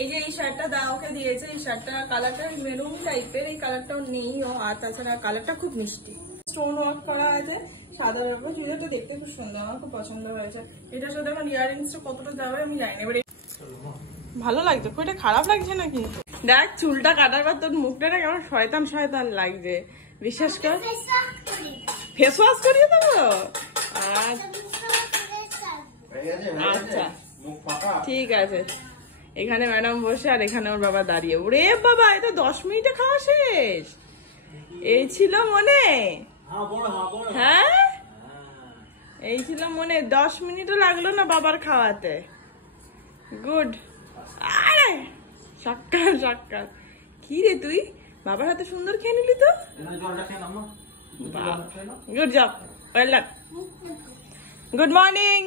এই যে এই শার্টটা দা ওকে দিয়েছে, এই শার্টটা কালারটা মেরুন টাইপের, এই কালারটাও নেই ও, আর তাছাড়া কালারটা খুব মিষ্টি, স্টোন ওয়ার্ক করা আছে সাদার উপর। চুড়িদারটা দেখতে খুব সুন্দর, আমার খুব পছন্দ হয়েছে। এটার সাথে আমার ইয়াররিংসটা কতটা যাবে আমি জানি না, এবারে ভালো লাগছে, খুব খারাপ লাগছে না কিন্তু। দেখ চুলটা কাটার পর তোর মুখটা না কেমন শয়তান শয়তান লাগছে, বিশ্বাস কর। ফেস ওয়াশ করিয়ে দেবো? আচ্ছা ঠিক আছে। এখানে ম্যাডাম বসে আর এখানে ওর বাবা দাঁড়িয়ে। ওরে বাবা, এটা 10 মিনিটে খাওয়া শেষ? এই ছিল মনে? হ্যাঁ এই ছিল মনে। 10 মিনিটও লাগলো না বাবার খাওয়াতে। গুড। আরে সাক্কার সাক্কার, কি রে তুই বাবার হাতে সুন্দর খেয়ে নিলি তো। Good job, well done. Good morning.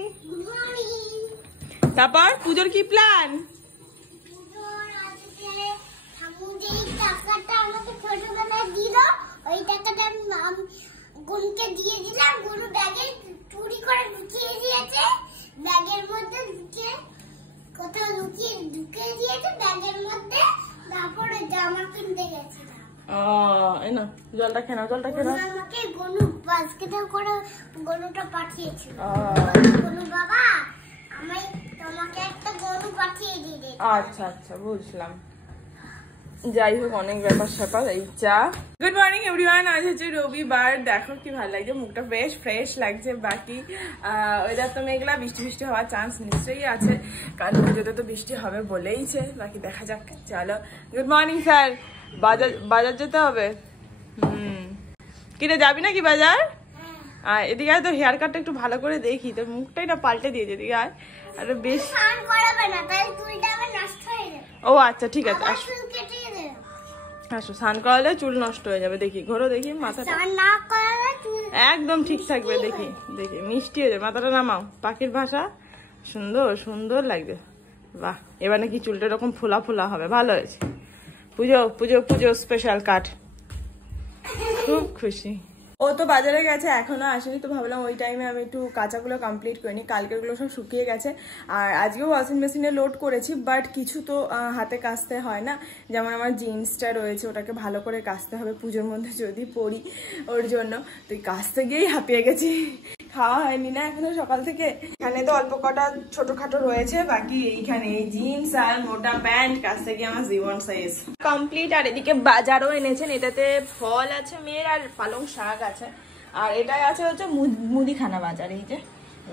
তারপর পুজোর কি প্ল্যান? ওই টাকাটা গনুকে দিয়ে দিলাম, গনু ব্যাগে চুরি করে ঢুকিয়ে দিয়েছে, ব্যাগের মধ্যে কোথাও ঢুকিয়ে দিয়েছে ব্যাগের মধ্যে। তারপরে জামা কিনতে গেছিলাম। না জলটা খেয়ে নাও, জলটা খেয়ে নাও। আমাকে গনু বাস্কেটে করে গনুটা পাঠিয়েছিল। গনু বাবা আমি তোমাকে একটা গনু পাঠিয়ে দিই। আচ্ছা আচ্ছা বুঝলাম। যাই হোক, অনেক ব্যাপার স্যাপার। এই চা। গুড মর্নিং এভরিওয়ান, আজ হচ্ছে রবিবার। দেখো কি ভালো লাগছে, মুখটা বেশ ফ্রেশ লাগছে। বাকি ওয়েদার তো মেঘলা, বৃষ্টি বৃষ্টি হওয়ার চান্স নিশ্চয়ই আছে, কারণ পুজোতে তো বৃষ্টি হবে বলেইছে। বাকি দেখা যাক। চলো। Good morning sir. বাজার যেতে হবে। কিরে যাবি নাকি বাজার? আর এদিকে আয়, তো হেয়ার কাটটা একটু ভালো করে দেখি, তোর মুখটাই না পাল্টে দিয়েছে। এদিকে আয়, আরে বেশ। ও আচ্ছা ঠিক আছে, আসো আসো। স্নান করালে চুল নষ্ট হয়ে যাবে। দেখি ঘোরো, দেখি মাথাটা একদম ঠিক থাকবে। দেখি দেখি মিষ্টি হয়ে যাবে। মাথাটা নামাও। পাখির ভাষা সুন্দর সুন্দর লাগবে। বাহ, এবার নাকি চুলটা এরকম ফোলা ফোলা হবে। ভালো হয়েছে। পুজো পুজো পুজো স্পেশাল কাট। খুব খুশি। ও তো বাজারে গেছে, এখনো আসেনি, তো ভাবলাম ওই টাইমে আমি একটু কাঁচাগুলো কমপ্লিট করিনি। কালকেরগুলো সব শুকিয়ে গেছে, আর আজকেও ওয়াশিং মেশিনে লোড করেছি, বাট কিছু তো হাতে কাচতে হয় না। যেমন আমার জিন্সটা রয়েছে, ওটাকে ভালো করে কাচতে হবে পুজোর মধ্যে যদি পরি, ওর জন্য। তো কাচতে গিয়েই হাঁপিয়ে গেছি। খাওয়া হয়নি না এখনো সকাল থেকে। এখানে তো অল্প কটা ছোটখাটো রয়েছে, বাকি এইখানে এই জিন্স আর মোটা প্যান্ট কাচতে গিয়ে আমার জীবন শেষ কমপ্লিট। আর এদিকে বাজারও এনেছেন, এটাতে ফল আছে মেয়ের আর পালং শাক আছে, আর এটাই আছে হচ্ছে মুদিখানা বাজার। এই যে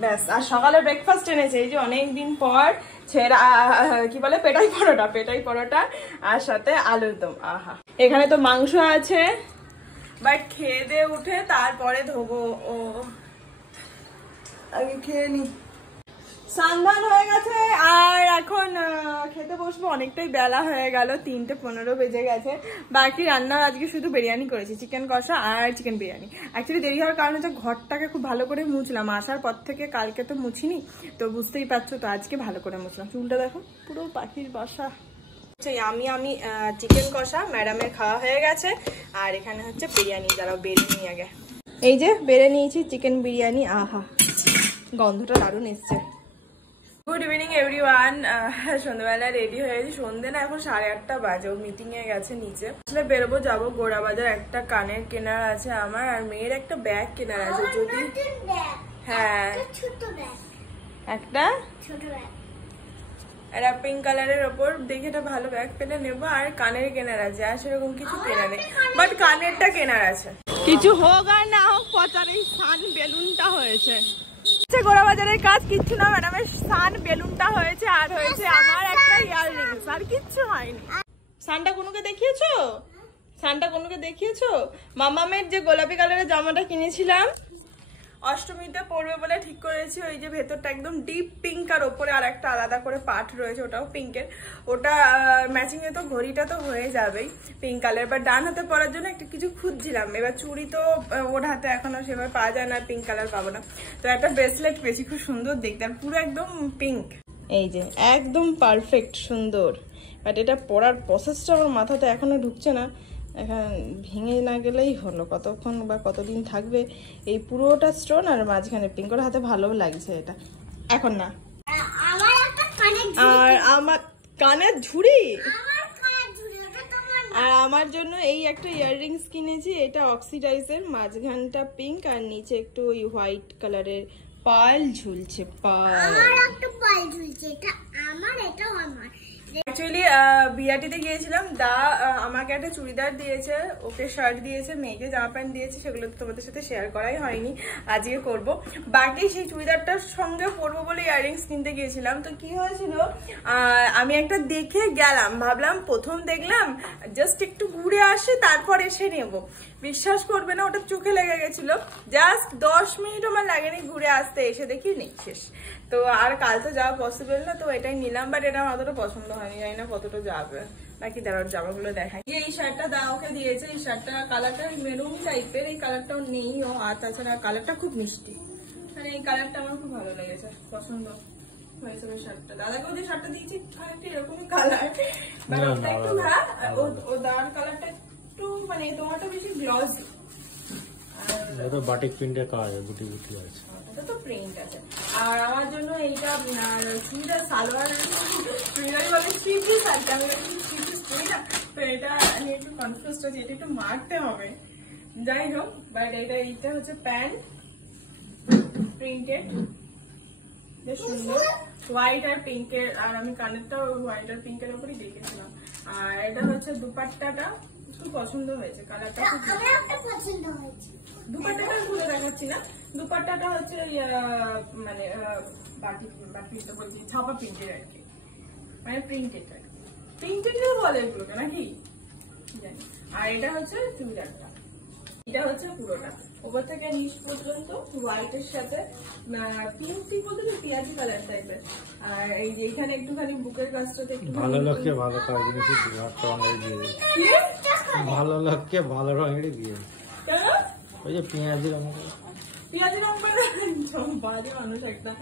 ব্যাস। আর সকালে ব্রেকফাস্ট এনেছে, এই যে অনেকদিন পর ছেড়া কি বলে পেটাই পরোটা, পেটাই পরোটা আর সাথে আলুর দম। আহা, এখানে তো মাংস আছে, বাট খেয়ে দিয়ে উঠে তারপরে ধোবো। ও আগে খেয়ে নি। সন্ধান হয়ে গেছে আর এখন খেতে বসবো। অনেকটাই বেলা হয়ে গেল, 3:15 বেজে গেছে। বাকি রান্না আজকে শুধু বিরিয়ানি করেছি, চিকেন কষা আর চিকেন বিরিয়ানি। অ্যাকচুয়ালি দেরি হওয়ার কারণ হচ্ছে ঘরটাকে খুব ভালো করে মুছলাম আসার পর থেকে। কালকে তো মুছিনি, তো বুঝতেই পারছো, তো আজকে ভালো করে মুছলাম। চুলটা দেখো পুরো পাখির বাসা। আমি চিকেন কষা ম্যাডামের খাওয়া হয়ে গেছে, আর এখানে হচ্ছে বিরিয়ানি, যারা বেড়ে নিয়ে আগে। এই যে বেড়ে নিয়েছি চিকেন বিরিয়ানি। আহা, গন্ধটা দারুণ এসছে। Good evening everyone. সন্ধ্যাবেলা রেডি হয়েছি। সন্ধ্যে না, এখন 8:30 বাজে। ও মিটিং এ গেছে নিচে। আসলে বেরোবো, যাবো গোড়া বাজার। একটা কানের কেনার আছে আমার, আর মেয়ের একটা ব্যাগ কেনার আছে। যদি হ্যাঁ একটা এটা পিঙ্ক কালারের ওপর দেখে একটা ভালো ব্যাগ পেলে নেবো। আর কানের কেনার আছে, আর সেরকম কিছু কেনা নেই, বাট কানেরটা কেনার আছে। কিছু হোক আর না হোক, পচার এই সান বেলুনটা হয়েছে। গোড়া বাজারের কাজ কিচ্ছু না, ম্যাডামের সান বেলুনটা হয়েছে, আর হয়েছে আমার একটা ইয়াররিংস, আর কিচ্ছু হয়নি। সানটা কোনোকে দেখিয়েছো? সানটা কোনোকে দেখিয়েছো? মামামের যে গোলাপি কালারের জামাটা কিনেছিলাম, অষ্টমীতে পরবে বলে ঠিক করেছি। ওই যে ভেতরটা একদম ডিপ পিঙ্ক, আর ওপরে আর একটা আলাদা করে পাট রয়েছে, ওটাও পিঙ্কের। ওটা ম্যাচিং এ তো ঘড়িটা তো হয়ে যাবেই পিঙ্ক কালার। বাট ডান হাতে পরার জন্য একটা কিছু খুঁজছিলাম। এবার চুড়ি তো ওর হাতে এখনো সেভাবে পাওয়া যায় না, পিঙ্ক কালার পাবো না। তো একটা ব্রেসলেট পেয়েছি, খুব সুন্দর দেখতে, আর পুরো একদম পিঙ্ক। এই যে একদম পারফেক্ট সুন্দর। বাট এটা পরার প্রসেসটা আমার মাথাতে এখনো ঢুকছে না। এখন ভেঙে না গেলেই হলো। কতক্ষণ বা কতদিন থাকবে এই পুরোটা স্টোন আর মাঝখানে পিঙ্ক। করে হাতে ভালো লাগছে এটা, এখন না। আর আমার কানের ঝুড়ি। আমার কানের ঝুড়ি, ওটা তোমার না। আর আমার জন্য এই একটা ইয়াররিংস কিনেছি, এটা অক্সিডাইজের, মাঝখানটা পিঙ্ক আর নিচে একটু ওই হোয়াইট কালারের পার্ল ঝুলছে, পার্ল। আমার একটা পাল ঝুলছে, এটা আমার, এটাও আমার। অ্যাকচুয়ালি বিয়াটিতে গিয়েছিলাম, আমাকে একটা চুড়িদার দিয়েছে, ওকে শার্ট দিয়েছে, মেয়েকে জামা প্যান্ট দিয়েছে, সেগুলো তো তোমাদের সাথে শেয়ার করাই হয়নি, আজকে করব। বাকি সেই চুড়িদারটার সঙ্গে পরবো বলে ইয়াররিংস কিনতে গিয়েছিলাম। তো কি হয়েছিল, আমি একটা দেখে গেলাম, ভাবলাম প্রথম দেখলাম জাস্ট একটু ঘুরে আসি তারপর এসে নেব। বিশ্বাস করবে না, ওটা চোখে লেগে গেছিল, জাস্ট 10 মিনিট আমার লাগেনি ঘুরে আসতে, এসে দেখি নেই, শেষ। তো আর কাল তো যাওয়া পসিবল না, তো এটাই নিলাম, বাট এটা আমার অতটা পছন্দ হয়নি, জানি না কতটা যাবে। বাকি দাঁড়ার জামাগুলো দেখাই। এই শার্টটা দা ওকে দিয়েছে, এই শার্টটা কালারটা মেরুন টাইপের, এই কালারটাও নেই ও, আর তাছাড়া কালারটা খুব মিষ্টি, মানে এই কালারটা আমার খুব ভালো লেগেছে, পছন্দ হয়েছে ওই শার্টটা। দাদাকে ওদের শার্টটা দিয়েছি একটা এরকমই কালার, বাট ওটা একটু ও দাদার কালারটা একটু মানে তোমারটা বেশি গ্লসি, তো বাটিক প্রিন্টের কাজ, গুটি গুটি আছে, এটা তো প্রিন্ট আছে। আর আমার জন্য এইটা চুড়িদার সালোয়ার চুড়িদার বলে থ্রি পিস আছে, আমি থ্রি পিস করি না, তো এটা আমি একটু কনফিউজ হচ্ছি, এটা একটু মারতে হবে, যাই হোক। বাট এইটা হচ্ছে প্যান্ট প্রিন্টেড, বেশ সুন্দর, হোয়াইট আর পিঙ্কের, আর আমি কানেরটা হোয়াইট আর পিঙ্কের উপরই দেখেছিলাম। আর এটা হচ্ছে দুপাট্টাটা খুব পছন্দ হয়েছে, কালারটা খুব আমার একটা পছন্দ হয়েছে। দুপাট্টাটা ঘুরে দেখাচ্ছি না, দুপাট্টাটা হচ্ছে মানে বাকি তো বলছি ছাপা প্রিন্টের আর কি, মানে প্রিন্টেড আর কি, প্রিন্টেড বলে এগুলোকে নাকি জানি। আর এটা হচ্ছে চুড়িদারটা, এটা হচ্ছে পুরোটা উপর থেকে নিচ পর্যন্ত হোয়াইটের সাথে পিঙ্ক বলতে পেঁয়াজি কালার টাইপের। আর এই যে এখানে একটুখানি বুকের কাজটাতে একটু ভালো লোককে ভালো কাজ জিনিস রঙের দিয়ে ভালো লোককে ভালো রঙের দিয়ে, ওই যে পেঁয়াজি রঙ, পেঁয়াজি রঙ করে বাজে মানুষ একটা।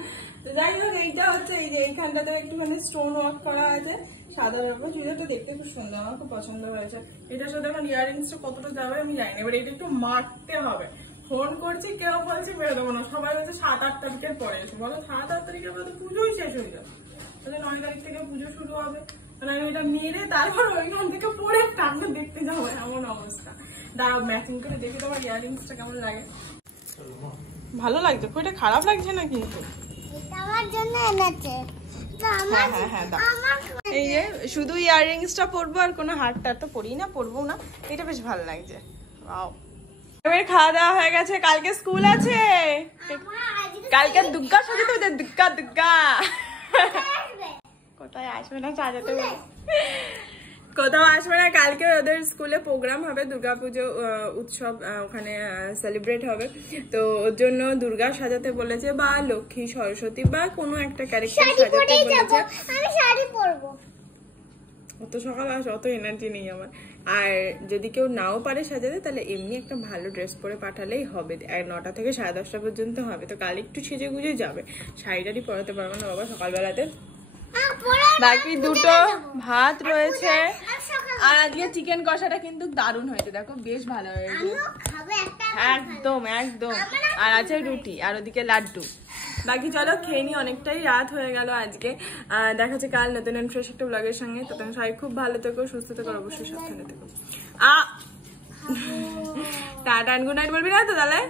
তো যাই হোক, এইটা হচ্ছে এই যে এইখানটাতে একটুখানি স্টোন ওয়ার্ক করা আছে সাদা রকম, চুড়িদারটা দেখতে খুব সুন্দর, আমার খুব পছন্দ হয়েছে। এটার সাথে এখন ইয়াররিংসটা কতটা যাবে আমি জানি না, এবার এটা একটু মারতে হবে। ফোন করছি, কেউ বলছে বেরো দেবো না, সবাই বলছে 7-8 তারিখের পরে এসে, বলো 7-8 তারিখের পরে তো পুজোই শেষ হয়ে যাবে, তাহলে 9 তারিখ থেকে পুজো শুরু হবে, তাহলে আমি এটা মেরে তারপর ওইখান থেকে পরে টাকা দেখতে যাবো, এমন অবস্থা। দাঁড়াও ম্যাচিং করে দেখি তোমার ইয়াররিংসটা কেমন লাগে। ভালো লাগছে, এটা খারাপ লাগছে না কিন্তু, এটা আমার জন্য এনেছে, তো আমার এই যে শুধু ইয়াররিংসটা পরবো, আর কোনো হারটার তো পরি না, পরবো না, এটা বেশ ভালো লাগছে। ওয়াও, এবার খাওয়া দাওয়া হয়ে গেছে, কালকে স্কুল আছে, কালকে দুর্গা সাজে তো, দুর্গা দুর্গা কোথায় আসবে না সাজাতে, কোথাও আসবে না, কালকে ওদের স্কুলে প্রোগ্রাম হবে, দুর্গাপুজো উৎসব ওখানে সেলিব্রেট হবে, তো ওর জন্য দুর্গা সাজাতে বলেছে, বা লক্ষ্মী সরস্বতী বা কোনো একটা ক্যারেক্টার সাজাতে বলেছে। আমি শাড়ি পরবো, অত সকাল আসে, অত এনার্জি নেই আমার। আর যদি কেউ নাও পারে সাজাতে, তাহলে এমনি একটা ভালো ড্রেস পরে পাঠালেই হবে, 9টা থেকে 10:30 পর্যন্ত হবে। তো কাল একটু সেজে গুজে যাবে, শাড়িটারি পরাতে পারবো না বাবা সকালবেলাতে। বাকি দুটো ভাত রয়েছে, আর আজকে চিকেন কষাটা কিন্তু দারুণ হয়েছে, দেখো বেশ ভালো হয়েছে, একদম একদম। আর আছে রুটি, আর ওদিকে লাড্ডু। বাকি চলো খেয়ে নি, অনেকটাই রাত হয়ে গেল আজকে। দেখা হচ্ছে কাল নতুন ফ্রেশ একটা ব্লগের সঙ্গে। ততক্ষণ সবাই খুব ভালো থেকো, সুস্থ থেকো, অবশ্যই সাবধানে থেকো। টাটা, গুড নাইট বলবি না তো তাহলে?